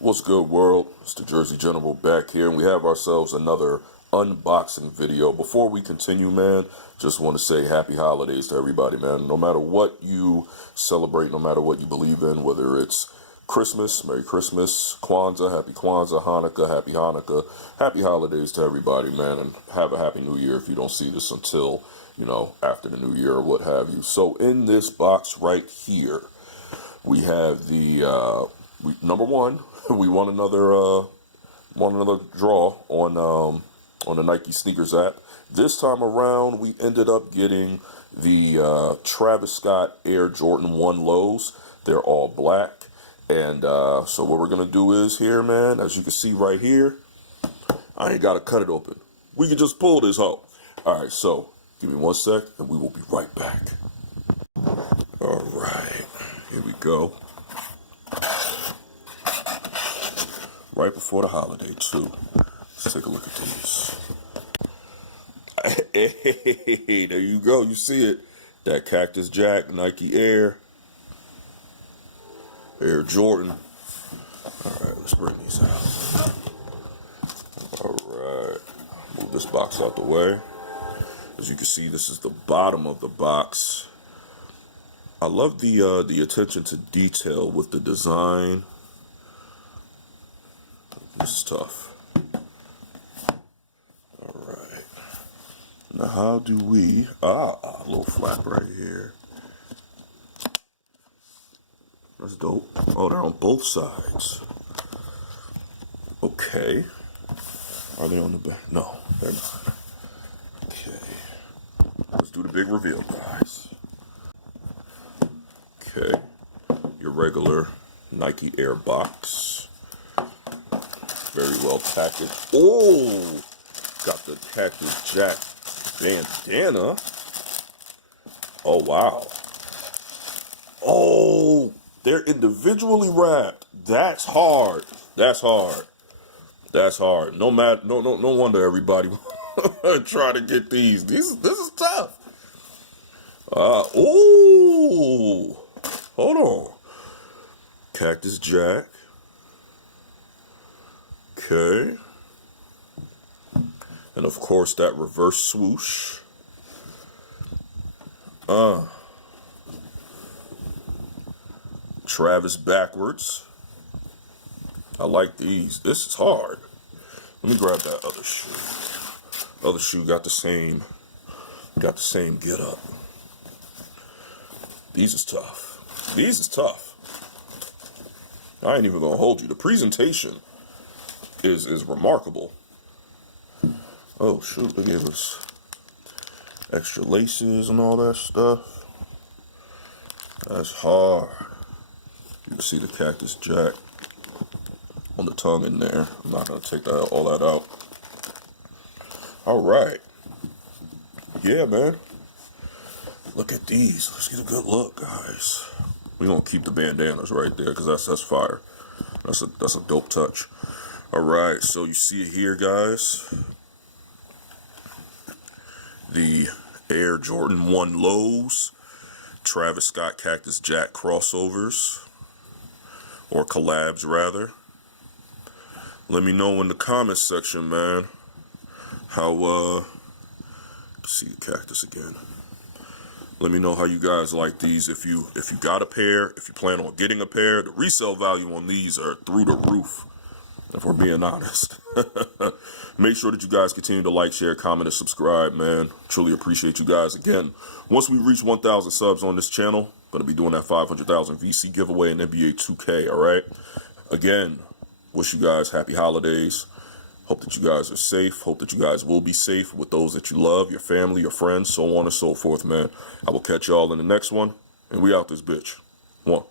What's good, world? It's the Jersey General back here, and we have ourselves another unboxing video. Before we continue, man, just want to say happy holidays to everybody, man. No matter what you celebrate, no matter what you believe in, whether it's Christmas, Merry Christmas, Kwanzaa, Hanukkah, happy holidays to everybody, man, and have a happy new year if you don't see this until, after the new year or what have you. So in this box right here, we have the, number one, we won another draw on the Nike sneakers app. This time around, we ended up getting the Travis Scott Air Jordan 1 lows. They're all black. And so what we're going to do is here, man, as you can see right here, I ain't got to cut it open. We can just pull this hoe. All right, so give me 1 sec, and we will be right back. All right, here we go. Right before the holiday, too. Let's take a look at these. Hey, there you go. You see it. That Cactus Jack, Nike Air Jordan. All right, let's bring these out. All right. Move this box out the way. As you can see, this is the bottom of the box. I love the attention to detail with the design. This is tough. Alright. Now how do we... a little flap right here. That's dope. Oh, they're on both sides. Okay. Are they on the back? No, they're not. Okay. Let's do the big reveal, guys. Okay. Your regular Nike Air box. Very well packaged. Oh, got the Cactus Jack bandana. Oh, wow. Oh, they're individually wrapped. That's hard. That's hard. That's hard. No wonder everybody try to get these. This is tough. Oh, hold on. Cactus Jack. Okay. And of course that reverse swoosh. Travis backwards. I like these. This is hard. Let me grab that other shoe. Other shoe got the same get up. These is tough. These is tough. I ain't even gonna hold you. The presentation is remarkable. Oh shoot, they gave us extra laces and all that stuff. That's hard. You can see the Cactus Jack on the tongue in there. I'm not gonna take all that out. Alright. Yeah, man. Look at these. Let's get a good look, guys. We're gonna keep the bandanas right there because that's fire. That's a dope touch. Alright, so you see it here, guys. The Air Jordan 1 lows, Travis Scott Cactus Jack crossovers, or collabs rather. Let me know in the comments section, man, how, see the Cactus again. Let me know how you guys like these. If you got a pair, if you plan on getting a pair, the resale value on these are through the roof. If we're being honest. Make sure that you guys continue to like, share, comment, and subscribe, man. Truly appreciate you guys. Again, once we reach 1,000 subs on this channel, going to be doing that 500,000 VC giveaway in NBA 2K, all right? Again, wish you guys happy holidays. Hope that you guys are safe. Hope that you guys will be safe with those that you love, your family, your friends, so on and so forth, man. I will catch y'all in the next one, and we out this bitch. One.